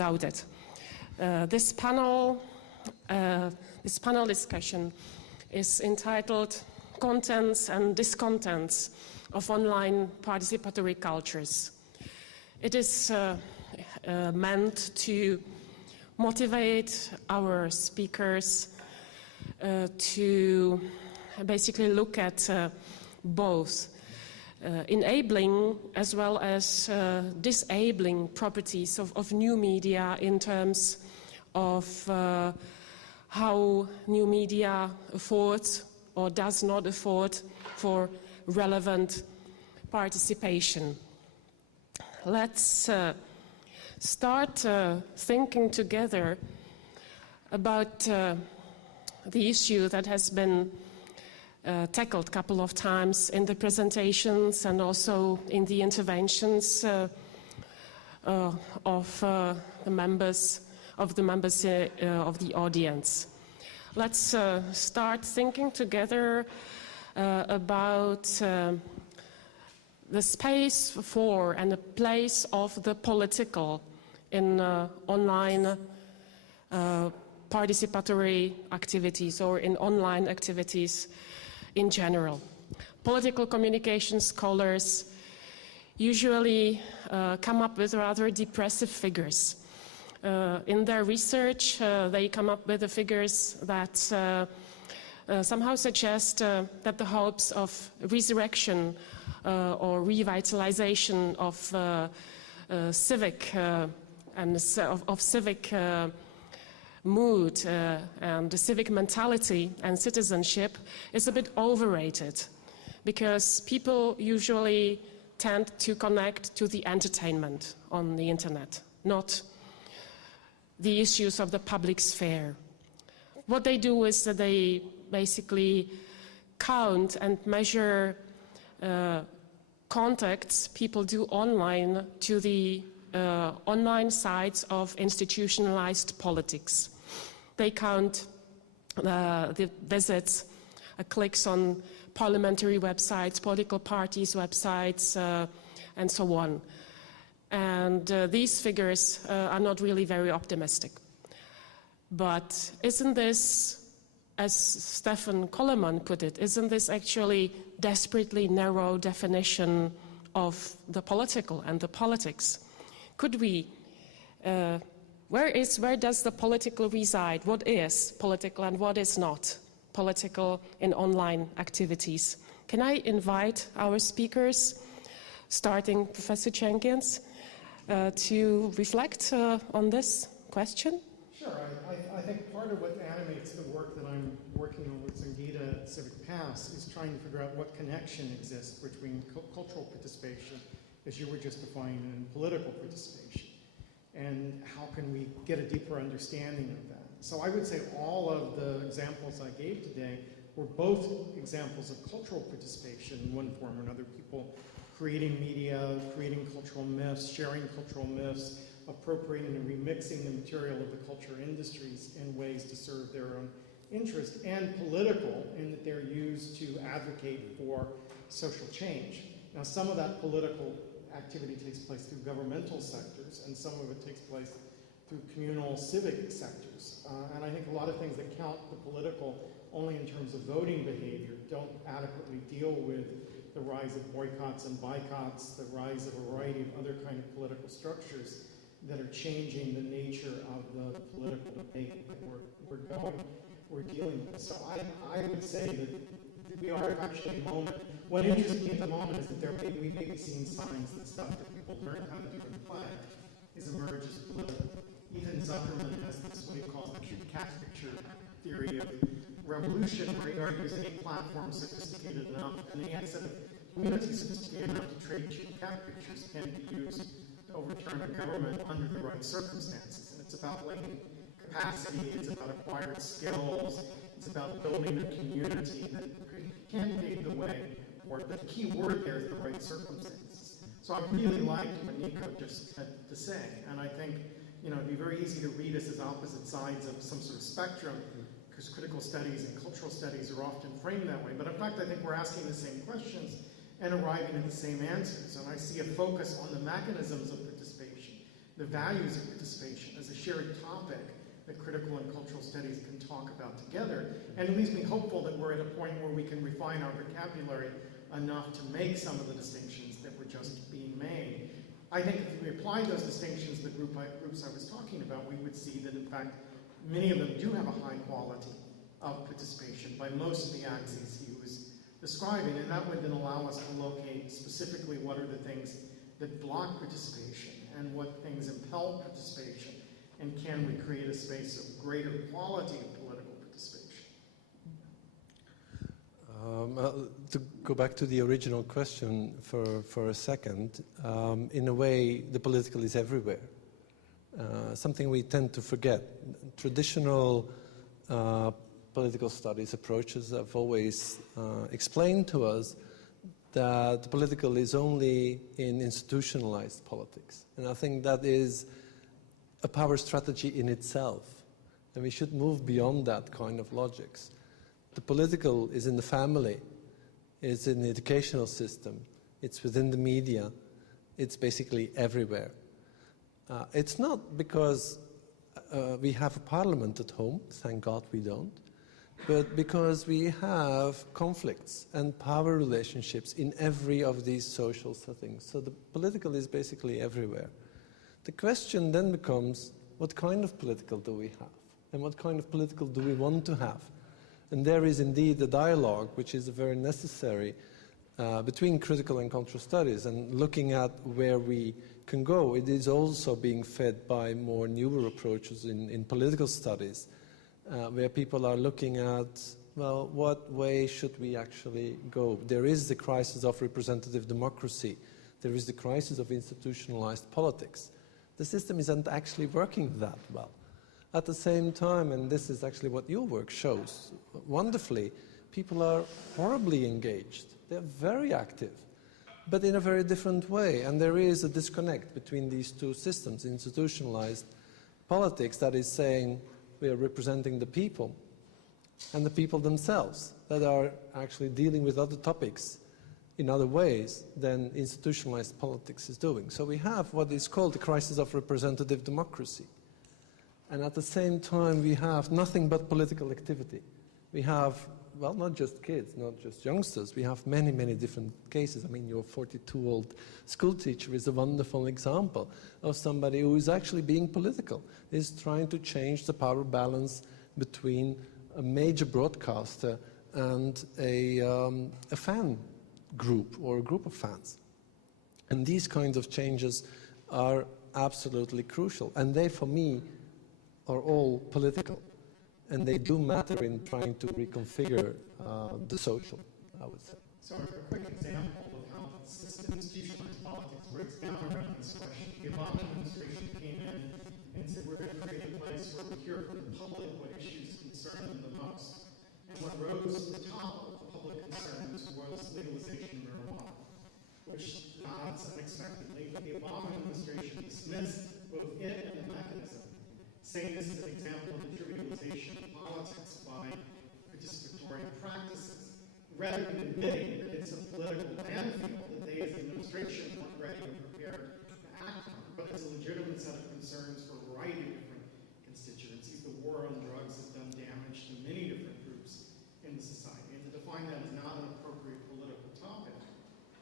doubted. This panel discussion is entitled Contents and Discontents of Online Participatory Cultures. It is meant to motivate our speakers to basically look at both enabling as well as disabling properties of new media in terms of how new media affords or does not afford for relevant participation. Let's start thinking together about the issue that has been tackled a couple of times in the presentations and also in the interventions of the members of the audience. Let's start thinking together about the space for and the place of the political in online participatory activities or in online activities in general. Political communication scholars usually come up with rather depressive figures. In their research, they come up with the figures that somehow suggest that the hopes of resurrection or revitalization of civic mood and the civic mentality and citizenship is a bit overrated, because people usually tend to connect to the entertainment on the internet, not the issues of the public sphere. What they do is that they basically count and measure contacts people do online to the online sites of institutionalized politics. They count the visits, clicks on parliamentary websites, political parties' websites, and so on. And these figures are not really very optimistic. But isn't this, as Stefan Kollermann put it, isn't this actually desperately narrow definition of the political and the politics? Could we, where does the political reside? What is political and what is not political in online activities? Can I invite our speakers, starting Professor Jenkins, to reflect on this question? Sure. I think part of what animates the work that I'm working on with Zangita at Civic Pass is trying to figure out what connection exists between cultural participation, as you were just defining, and political participation. And how can we get a deeper understanding of that? So I would say all of the examples I gave today were both examples of cultural participation in one form or another. People creating media, creating cultural myths, sharing cultural myths, appropriating and remixing the material of the culture industries in ways to serve their own interest, and political in that they're used to advocate for social change. Now, some of that political activity takes place through governmental sectors, and some of it takes place through communal civic sectors. And I think a lot of things that count the political only in terms of voting behavior don't adequately deal with the rise of boycotts and boycotts, the rise of a variety of other kind of political structures that are changing the nature of the political debate that we're dealing with. So I would say that we are actually in a moment. What interests me at the moment is that we may be seeing signs that stuff that people learn how to do in the flag is emerged as political. Ethan Zuckerman has this what he calls the cute cat picture theory of revolution, where he argues any platform sophisticated enough and any set of communities sophisticated enough to trade cute cat pictures can be used to overturn a government under the right circumstances. And it's about laying capacity, it's about acquired skills, it's about building a community that can pave the way, or the key word there is the right circumstances. So I really liked what Nico just had to say, and I think it'd be very easy to read us as opposite sides of some sort of spectrum, because critical studies and cultural studies are often framed that way. But in fact, I think we're asking the same questions and arriving at the same answers. And I see a focus on the mechanisms of participation, the values of participation as a shared topic that critical and cultural studies can talk about together, and at least be hopeful that we're at a point where we can refine our vocabulary enough to make some of the distinctions that were just being made. I think if we applied those distinctions to the groups I was talking about, we would see that in fact many of them do have a high quality of participation by most of the axes he was describing, and that would then allow us to locate specifically what are the things that block participation and what things impel participation, and can we create a space of greater quality of political participation. To go back to the original question for a second, in a way the political is everywhere. Something we tend to forget. Traditional political studies approaches have always explained to us that the political is only in institutionalized politics. And I think that is a power strategy in itself. And we should move beyond that kind of logics. The political is in the family, it's in the educational system, it's within the media, it's basically everywhere. It's not because we have a parliament at home, thank God we don't, but because we have conflicts and power relationships in every of these social settings. So the political is basically everywhere. The question then becomes, what kind of political do we have? And what kind of political do we want to have? And there is indeed a dialogue, which is very necessary between critical and cultural studies, and looking at where we can go. It is also being fed by more newer approaches in political studies, where people are looking at, well, what way should we actually go? There is the crisis of representative democracy. There is the crisis of institutionalized politics. The system isn't actually working that well. At the same time, and this is actually what your work shows wonderfully, people are horribly engaged. They're very active, but in a very different way. And there is a disconnect between these two systems, institutionalized politics that is saying we are representing the people, and the people themselves that are actually dealing with other topics in other ways than institutionalized politics is doing. So we have what is called the crisis of representative democracy. And at the same time, we have nothing but political activity. We have, well, not just kids, not just youngsters. We have many, many different cases. I mean, your 42-year-old school teacher is a wonderful example of somebody who is actually being political, is trying to change the power balance between a major broadcaster and a fan group or a group of fans. And these kinds of changes are absolutely crucial. And they, for me, are all political, and they do matter in trying to reconfigure the social, I would say. So a quick example of how institutionalized politics breaks down around this question. The Obama administration came in and said we're going to create a place where we hear from the public what issues concern them the most. And what rose to the top of the public concerns was legalization of marijuana, which, not unexpectedly, the Obama administration dismissed both it and the mechanism, saying this is an example of the trivialization of politics by participatory practices, rather than admitting that it's a political landfill that they as the administration weren't ready or prepared to act on, but it's a legitimate set of concerns for a variety of different constituencies. The war on drugs has done damage to many different groups in the society, and to define that as not an appropriate political topic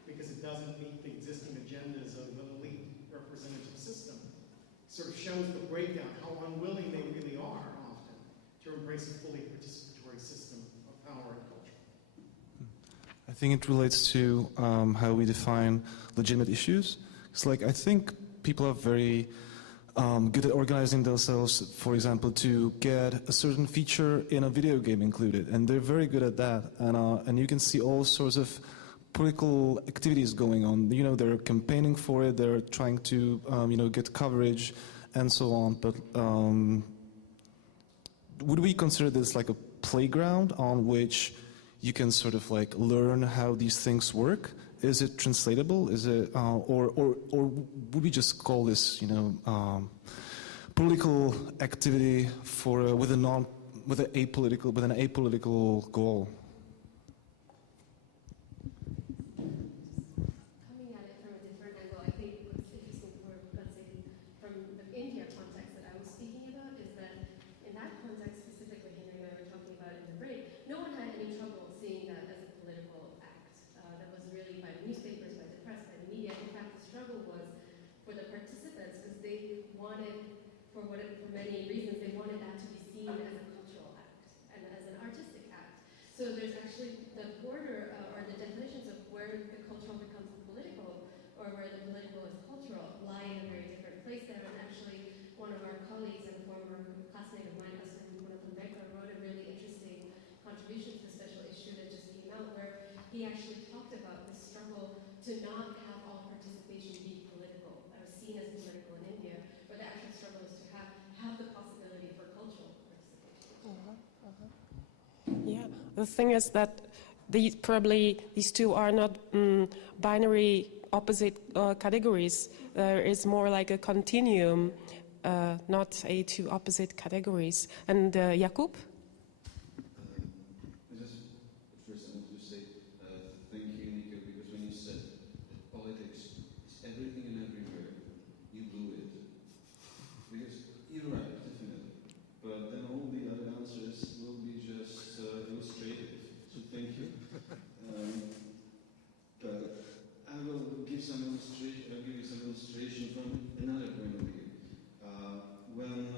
because it doesn't meet the existing agendas of an elite representative system sort of shows the breakdown, how unwilling they really are often to embrace a fully participatory system of power and culture. I think it relates to how we define legitimate issues. It's like, I think people are very good at organizing themselves, for example, to get a certain feature in a video game included, and they're very good at that. And you can see all sorts of political activities going on. You know, they're campaigning for it, they're trying to, get coverage and so on. But would we consider this like a playground on which you can sort of like learn how these things work? Is it translatable? Is it, or would we just call this, political activity for with an apolitical goal? Coming at it from a different angle, I think what's interesting for, let's say, from for many reasons, they wanted that to be seen as a cultural act and as an artistic act. So there's actually the border or the definitions of where the cultural becomes political or where the political is cultural lie in a very different place there. And actually, one of our colleagues and a former classmate of mine, Jonathan Becker, wrote a really interesting contribution to the special issue that just came out, where he actually talked about the struggle to not have all participation be political, or seen as political in India, where the actual struggle is to have the possibility for cultural participation. Yeah, the thing is that these two are not binary opposite categories. There is more like a continuum, not a two opposite categories. And Jakub? First I want to say thank you, Nico, because when you said that politics is everything and everywhere, you blew it. Because you're right, definitely. But then all the other answers will be just illustrative. So thank you. But I will give some illustration. I'll give you some illustration from another point of view. When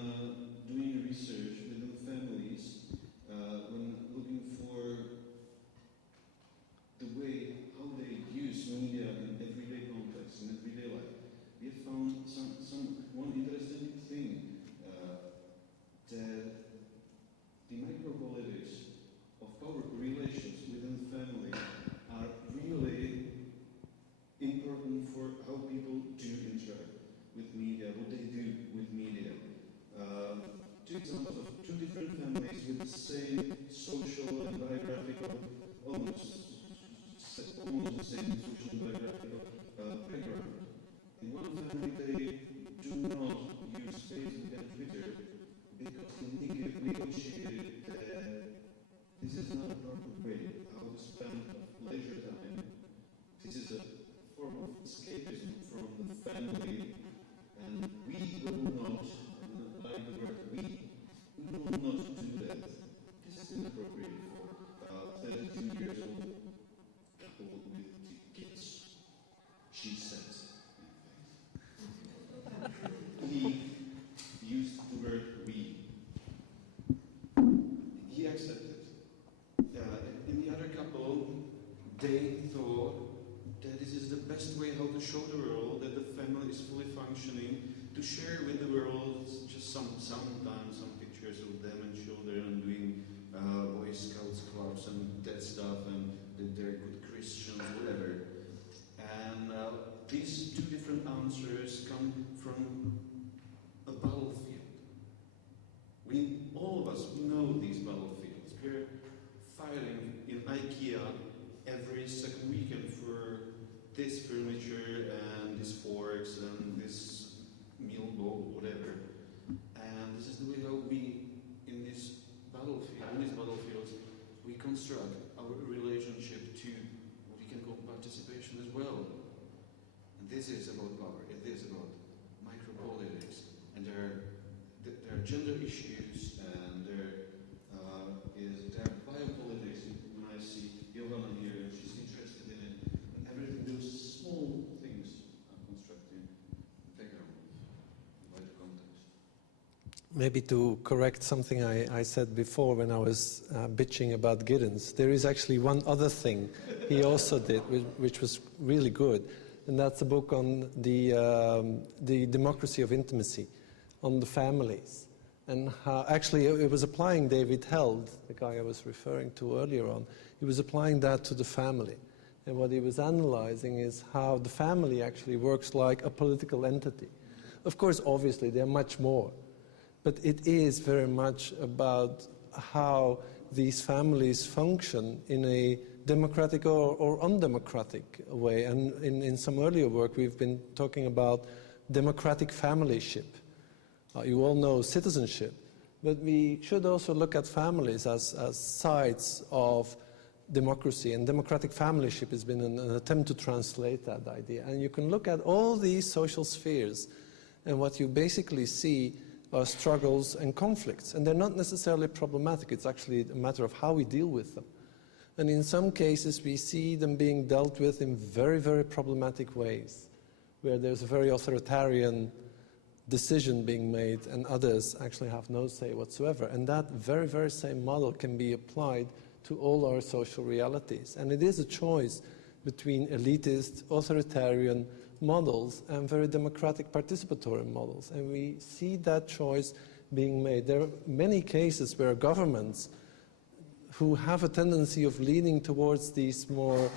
doing research within families, when looking for the way how they use media in everyday context, in everyday life, we have found one interesting thing that the micropolitics of power relations within family are really important for how people do interact with media, what they do with media. Two examples of two different families with the same social and biographical, almost the same social and biographical background. In one family, they do not use Facebook and Twitter because they negotiated that this is not a proper way how to spend leisure time. This is a form of escapism from the family, and we will not, like the word we will not do that. This is inappropriate for 32 years old couple with kids. She says, in fact. He used the word we. He accepted. In the other couple, they thought that this is the best way how to show the world that the family is fully functioning, to share with the world just sometimes some pictures of them and children and doing Boy Scouts clubs and that stuff, and that they're good Christians, whatever. And these two different answers come from a battlefield. All of us, we know these battlefields. We're fighting in IKEA every second weekend for this furniture and these forks and this meal bowl, whatever. And this is the way how we, in these battlefields, we construct our relationship to what we can call participation as well. And this is about power. It is about micropolitics, and there are gender issues, and there are biopolitics. When I see Johanna here, she's interested in it, and everything, those small things are constructing the background of wider context. Maybe to correct something I said before when I was bitching about Giddens, there is actually one other thing he also did, which was really good, and that's a book on the democracy of intimacy, on the families. And how, actually, it was applying David Held, the guy I was referring to earlier on, he was applying that to the family. And what he was analyzing is how the family actually works like a political entity. Of course, obviously, they're much more. But it is very much about how these families function in a democratic or undemocratic way. And in some earlier work, we've been talking about democratic familyship. You all know citizenship, but we should also look at families as sides of democracy, and democratic familyship has been an attempt to translate that idea. And you can look at all these social spheres, and what you basically see are struggles and conflicts, and they're not necessarily problematic. It's actually a matter of how we deal with them. And in some cases, we see them being dealt with in very, very problematic ways, where there's a very authoritarian decision being made and others actually have no say whatsoever. And that very, very same model can be applied to all our social realities. And it is a choice between elitist, authoritarian models and very democratic participatory models. And we see that choice being made. There are many cases where governments who have a tendency of leaning towards these more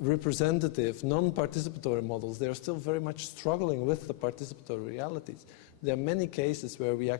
representative, non-participatory models, they are still very much struggling with the participatory realities. There are many cases where we